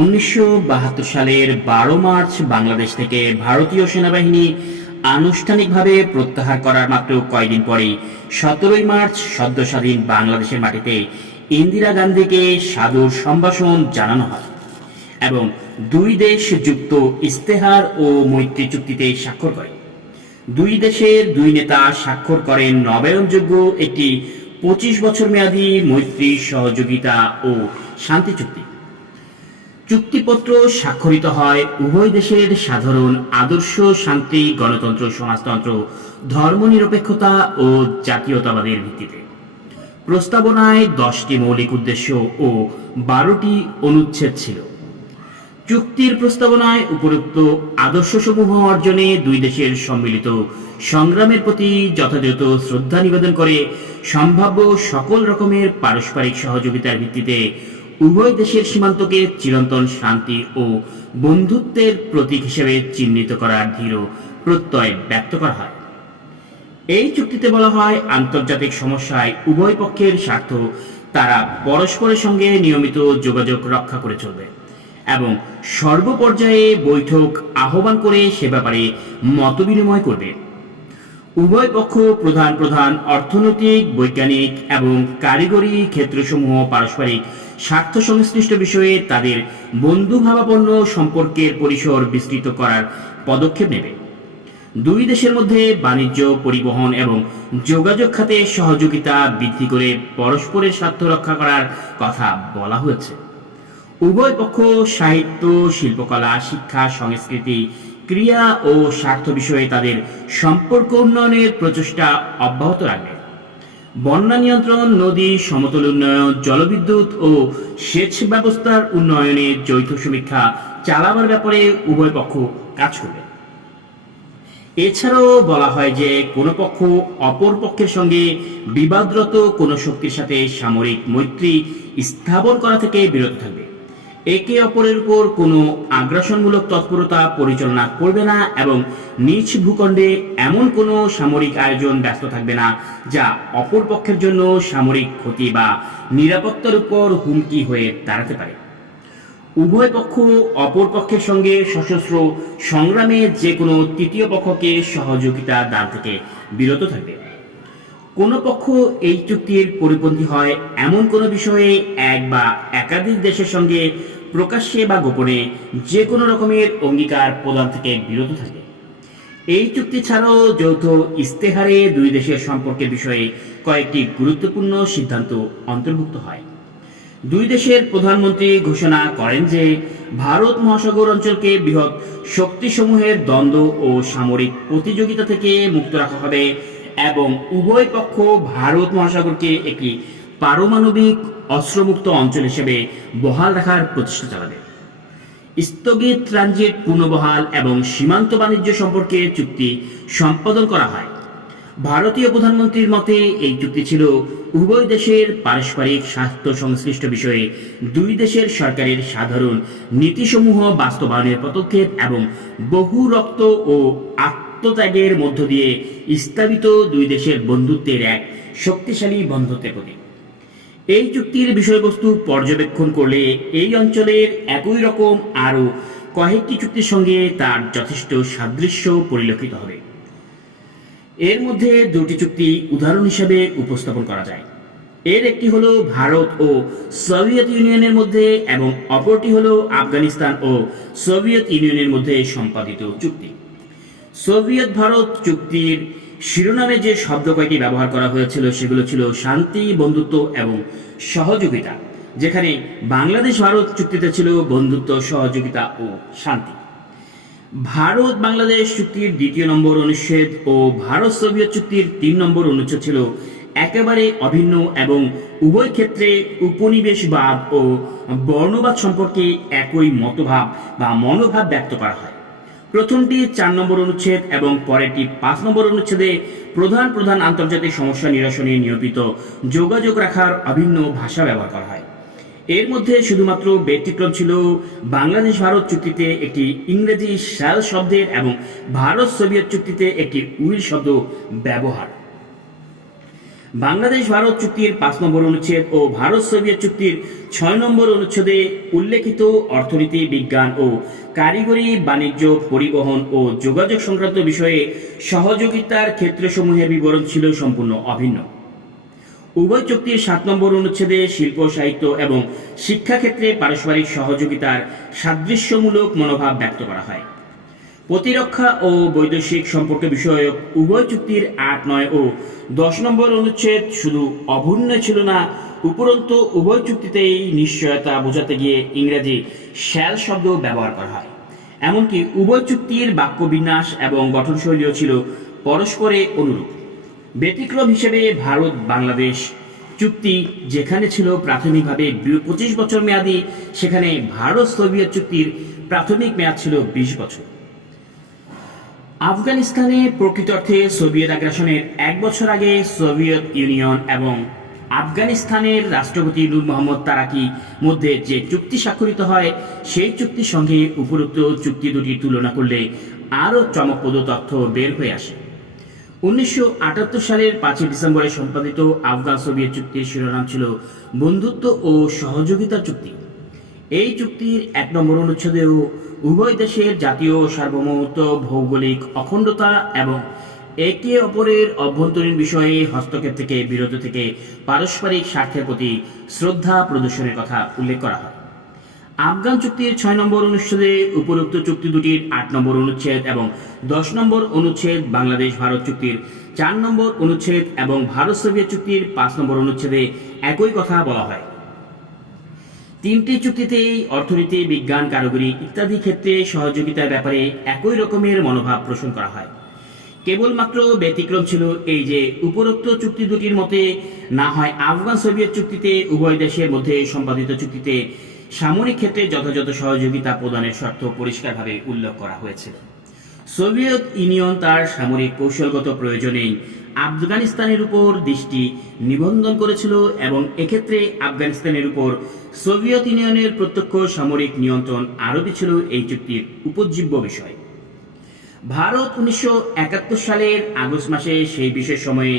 উনিশশো বাহাত্তর সালের বারো মার্চ বাংলাদেশ থেকে ভারতীয় সেনাবাহিনী আনুষ্ঠানিকভাবে প্রত্যাহার করার মাত্র কয়েকদিন পরেই সতেরোই মার্চ সদ্য স্বাধীন বাংলাদেশের মাটিতে ইন্দিরা গান্ধীকে সাদর সম্ভাষণ জানানো হয় এবং দুই দেশ যুক্ত ইস্তেহার ও মৈত্রী চুক্তিতে স্বাক্ষর করে। দুই দেশের দুই নেতা স্বাক্ষর করেন নবায়নযোগ্য একটি পঁচিশ বছর মেয়াদী মৈত্রী সহযোগিতা ও শান্তি চুক্তি। চুক্তিপত্র স্বাক্ষরিত হয় উভয় দেশের সাধারণ আদর্শ শান্তি, গণতন্ত্র, সমাজতন্ত্র, ধর্মনিরপেক্ষতা ও জাতীয়তাবাদের ভিত্তিতে। প্রস্তাবনায় দশটি মৌলিক উদ্দেশ্য ও বারোটি অনুচ্ছেদ ছিল। চুক্তির প্রস্তাবনায় উপরোক্ত আদর্শসমূহ অর্জনে দুই দেশের সম্মিলিত সংগ্রামের প্রতি যথাযথ শ্রদ্ধা নিবেদন করে সম্ভাব্য সকল রকমের পারস্পরিক সহযোগিতার ভিত্তিতে উভয় দেশের সীমান্তকে চিরন্তন শান্তি ও বন্ধুত্বের প্রতীক হিসেবে চিহ্নিত করার দৃঢ় প্রত্যয় ব্যক্ত করা হয়। এই চুক্তিতে বলা হয়, আন্তর্জাতিক সমস্যায় উভয় পক্ষের স্বার্থ তারা পরস্পরের সঙ্গে নিয়মিত যোগাযোগ রক্ষা করে চলবে এবং সর্বপর্যায়ে বৈঠক আহ্বান করে সে ব্যাপারে মতবিনিময় করবে। উভয় পক্ষ প্রধান প্রধান অর্থনৈতিক, বৈজ্ঞানিক এবং কারিগরি ক্ষেত্রসমূহ পারস্পরিক স্বার্থ সংশ্লিষ্ট বিষয়ে তাদের বন্ধুভাবাপন্ন সম্পর্কের পরিসর বিস্তৃত করার পদক্ষেপ নেবে। দুই দেশের মধ্যে বাণিজ্য, পরিবহন এবং যোগাযোগ খাতে সহযোগিতা বৃদ্ধি করে পরস্পরের স্বার্থ রক্ষা করার কথা বলা হয়েছে। উভয় পক্ষ সাহিত্য, শিল্পকলা, শিক্ষা, সংস্কৃতি, ক্রিয়া ও স্বার্থ বিষয়ে তাদের সম্পর্ক উন্নয়নের প্রচেষ্টা অব্যাহত রাখবে। বন্যা নিয়ন্ত্রণ, নদী সমতল উন্নয়ন, জলবিদ্যুৎ ও সেচ ব্যবস্থার উন্নয়নে যৌথ সমীক্ষা চালাবার ব্যাপারে উভয় পক্ষ কাজ করবে। এছাড়াও বলা হয় যে কোনো পক্ষ অপর পক্ষের সঙ্গে বিবাদরত কোনো শক্তির সাথে সামরিক মৈত্রী স্থাপন করা থেকে বিরত থাকবে। একে অপরের উপর কোনো আগ্রাসনমূলক তৎপরতা পরিচালনা করবে না এবং নিজ ভূখণ্ডে এমন কোনো সামরিক আয়োজন ব্যস্ত থাকবে না, যা অপর পক্ষের জন্য সামরিক ক্ষতি বা নিরাপত্তার উপর হুমকি হয়ে দাঁড়াতে পারে। উভয় পক্ষ অপর পক্ষের সঙ্গে সশস্ত্র সংগ্রামে যে কোনো তৃতীয় পক্ষকে সহযোগিতা দান থেকে বিরত থাকবে। কোনো পক্ষ এই চুক্তির পরিপন্থী হয় এমন কোনো বিষয়ে এক বা একাধিক দেশের সঙ্গে প্রকাশ্যে বা গোপনে যে কোনো রকমের অঙ্গীকার প্রদান থেকে বিরত থাকে। এই চুক্তি ছাড়াও যৌথ ইস্তেহারে দুই দেশের সম্পর্কের বিষয়ে কয়েকটি গুরুত্বপূর্ণ সিদ্ধান্ত অন্তর্ভুক্ত হয়। দুই দেশের প্রধানমন্ত্রী ঘোষণা করেন যে ভারত মহাসাগর অঞ্চলকে বৃহৎ শক্তিসমূহের দ্বন্দ্ব ও সামরিক প্রতিযোগিতা থেকে মুক্ত রাখা হবে এবং উভয় পক্ষ ভারত মহাসাগরকে একটি পারমাণবিক অস্ত্রমুক্ত অঞ্চল হিসেবে বহাল রাখার প্রচেষ্টা চালাবে। স্থগিত ট্রানজিট পুনর্বহাল এবং সীমান্ত বাণিজ্য সম্পর্কে চুক্তি সম্পাদন করা হয়। ভারতীয় প্রধানমন্ত্রীর মতে, এই চুক্তি ছিল উভয় দেশের পারস্পরিক স্বাস্থ্য সংশ্লিষ্ট বিষয়ে দুই দেশের সরকারের সাধারণ নীতিসমূহ বাস্তবায়নের পদক্ষেপ এবং বহু রক্ত ও আত্মত্যাগের মধ্য দিয়ে স্থাপিত দুই দেশের বন্ধুত্বের এক শক্তিশালী বন্ধুত্বের প্রতীক। এই চুক্তির বিষয়বস্তু পর্যবেক্ষণ করলে এই অঞ্চলের একই রকম আরও কয়েকটি চুক্তির সঙ্গে তার যথেষ্ট সাদৃশ্য পরিলক্ষিত হবে। এর মধ্যে দুটি চুক্তি উদাহরণ হিসেবে উপস্থাপন করা যায়। এর একটি হলো ভারত ও সোভিয়েত ইউনিয়নের মধ্যে এবং অপরটি হলো আফগানিস্তান ও সোভিয়েত ইউনিয়নের মধ্যে সম্পাদিত চুক্তি। সোভিয়েত ভারত চুক্তির শিরোনামে যে শব্দ কয়টি ব্যবহার করা হয়েছিল, সেগুলো ছিল শান্তি, বন্ধুত্ব এবং সহযোগিতা, যেখানে বাংলাদেশ ভারত চুক্তিতে ছিল বন্ধুত্ব, সহযোগিতা ও শান্তি। ভারত বাংলাদেশ চুক্তির দ্বিতীয় নম্বর অনুচ্ছেদ ও ভারত সোভিয়েত চুক্তির তিন নম্বর অনুচ্ছেদ ছিল একেবারে অভিন্ন এবং উভয় ক্ষেত্রে উপনিবেশবাদ ও বর্ণবাদ সম্পর্কে একই মতভাব বা মনোভাব ব্যক্ত করা হয়। প্রথমটি চার নম্বর অনুচ্ছেদ এবং পরেরটি পাঁচ নম্বর অনুচ্ছেদে প্রধান প্রধান আন্তর্জাতিক সমস্যা নিরসনে নিয়মিত যোগাযোগ রাখার অভিন্ন ভাষা ব্যবহার করা হয়। এর মধ্যে শুধুমাত্র ব্যতিক্রম ছিল বাংলাদেশ ভারত চুক্তিতে একটি ইংরেজি শ্যাল শব্দের এবং ভারত সোভিয়েত চুক্তিতে একটি উইল শব্দ ব্যবহার। বাংলাদেশ ভারত চুক্তির পাঁচ নম্বর অনুচ্ছেদ ও ভারত সোভিয়েত চুক্তির ছয় নম্বর অনুচ্ছেদে উল্লেখিত অর্থনীতি, বিজ্ঞান ও কারিগরি বাণিজ্য, পরিবহন ও যোগাযোগ সংক্রান্ত বিষয়ে সহযোগিতার ক্ষেত্রসমূহের বিবরণ ছিল সম্পূর্ণ অভিন্ন। উভয় চুক্তির সাত নম্বর অনুচ্ছেদে শিল্প, সাহিত্য এবং শিক্ষাক্ষেত্রে পারস্পরিক সহযোগিতার সাদৃশ্যমূলক মনোভাব ব্যক্ত করা হয়। প্রতিরক্ষা ও বৈদেশিক সম্পর্ক বিষয়ক উভয় চুক্তির আট নয় ও দশ নম্বর অনুচ্ছেদ শুধু অভুণ্য ছিল না, উপরন্তু উভয় চুক্তিতেই নিশ্চয়তা বোঝাতে গিয়ে ইংরেজি শ্যাল শব্দ ব্যবহার করা হয়। এমনকি উভয় চুক্তির বাক্যবিন্যাস এবং গঠনশৈলীও ছিল পরস্পরে অনুরূপ। ব্যতিক্রম হিসেবে ভারত, বাংলাদেশ চুক্তি যেখানে ছিল প্রাথমিকভাবে পঁচিশ বছর মেয়াদি, সেখানে ভারত সোভিয়েত চুক্তির প্রাথমিক মেয়াদ ছিল বিশ বছর। আফগানিস্তানে প্রকৃত অর্থে সোভিয়েত আগ্রাসনের এক বছর আগে সোভিয়েত ইউনিয়ন এবং আফগানিস্তানের রাষ্ট্রপতি নূর মোহাম্মদ তারাকি মধ্যে যে চুক্তি স্বাক্ষরিত হয়, সেই চুক্তির সঙ্গে উপরোক্ত চুক্তি দুটি তুলনা করলে আরও চমকপ্রদ তথ্য বের হয়ে আসে। উনিশশো আটাত্তর সালের পাঁচই ডিসেম্বরে সম্পাদিত আফগান সোভিয়েত চুক্তির শিরোনাম ছিল বন্ধুত্ব ও সহযোগিতা চুক্তি। এই চুক্তির এক নম্বর অনুচ্ছেদেও উভয় দেশের জাতীয় সার্বভৌমত্ব, ভৌগোলিক অখণ্ডতা এবং একে অপরের অভ্যন্তরীণ বিষয়ে হস্তক্ষেপ থেকে বিরত থেকে পারস্পরিক স্বার্থের প্রতি শ্রদ্ধা প্রদর্শনের কথা উল্লেখ করা হয়। আফগান চুক্তির ছয় নম্বর অনুচ্ছেদে উপরোক্ত চুক্তি দুটির আট নম্বর অনুচ্ছেদ এবং দশ নম্বর অনুচ্ছেদ, বাংলাদেশ ভারত চুক্তির চার নম্বর অনুচ্ছেদ এবং ভারত সোভিয়েত চুক্তির পাঁচ নম্বর অনুচ্ছেদে একই কথা বলা হয়। তিনটি চুক্তিতেই অর্থনীতি, বিজ্ঞান, কারিগরি ইত্যাদি ক্ষেত্রে সহযোগিতার ব্যাপারে একই রকমের মনোভাব পোষণ করা হয়। কেবলমাত্র ব্যতিক্রম ছিল এই যে, উপরোক্ত চুক্তি দুটির মতে না হয় আফগান সোভিয়েত চুক্তিতে, উভয় দেশের মধ্যে সম্পাদিত চুক্তিতে সামরিক ক্ষেত্রে যথাযথ সহযোগিতা প্রদানের শর্ত পরিষ্কারভাবে উল্লেখ করা হয়েছিল সোভিয়েত ইউনিয়ন তার সামরিক কৌশলগত প্রয়োজনেই আফগানিস্তানের উপর দৃষ্টি নিবন্ধন করেছিল এবং এক্ষেত্রে আফগানিস্তানের উপর সোভিয়েত ইউনিয়নের প্রত্যক্ষ সামরিক নিয়ন্ত্রণ আরোপই ছিল এই চুক্তির উপজীব্য বিষয়। ভারত উনিশশো একাত্তর সালের আগস্ট মাসে সেই বিশেষ সময়ে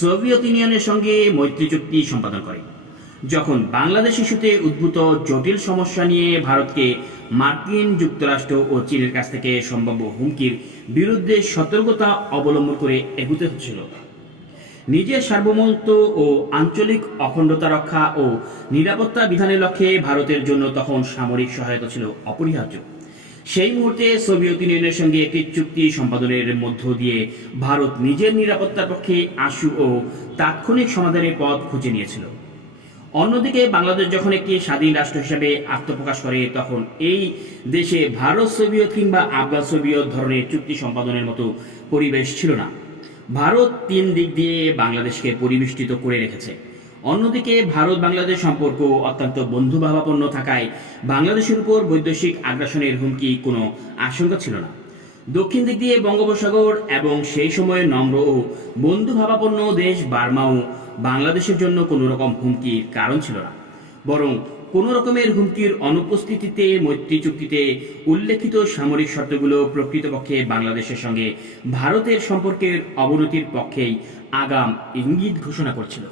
সোভিয়েত ইউনিয়নের সঙ্গে মৈত্রী চুক্তি সম্পাদন করে। যখন বাংলাদেশ ইস্যুতে উদ্ভূত জটিল সমস্যা নিয়ে ভারতকে মার্কিন যুক্তরাষ্ট্র ও চীনের কাছ থেকে সম্ভাব্য হুমকির বিরুদ্ধে সতর্কতা অবলম্বন করে এগুতে হচ্ছিল। নিজের সার্বভৌমত্ব ও আঞ্চলিক অখণ্ডতা রক্ষা ও নিরাপত্তা বিধানের লক্ষ্যে ভারতের জন্য তখন সামরিক সহায়তা ছিল অপরিহার্য। সেই মুহূর্তে সোভিয়েত ইউনিয়নের সঙ্গে একটি চুক্তি সম্পাদনের মধ্য দিয়ে ভারত নিজের নিরাপত্তার পক্ষে আশু ও তাৎক্ষণিক সমাধানের পথ খুঁজে নিয়েছিল। অন্যদিকে বাংলাদেশ যখন একটি স্বাধীন রাষ্ট্র হিসেবে আত্মপ্রকাশ করে, তখন এই দেশে ভারত সোভিয়েত কিংবা আফগান সোভিয়েত ধরনের চুক্তি সম্পাদনের মতো পরিবেশ ছিল না। ভারত তিন দিক দিয়ে বাংলাদেশকে পরিবেষ্টিত করে রেখেছে। অন্যদিকে ভারত বাংলাদেশ সম্পর্ক অত্যন্ত বন্ধুভাবাপন্ন থাকায় বাংলাদেশের উপর বৈদেশিক আগ্রাসনের হুমকি কোনো আশঙ্কা ছিল না। দক্ষিণ দিক দিয়ে বঙ্গোপসাগর এবং সেই সময়ে নম্র ও বন্ধুভাবাপন্ন দেশ বার্মাও বাংলাদেশের জন্য কোনো রকম হুমকির কারণ ছিল না। বরং কোন রকমের হুমকির অনুপস্থিতিতে, মৈত্রী চুক্তিতে উল্লেখিত সামরিক শর্তগুলো প্রকৃতপক্ষে বাংলাদেশের সঙ্গে ভারতের সম্পর্কের অবনতির পক্ষেই আগাম ইঙ্গিত ঘোষণা করছিল।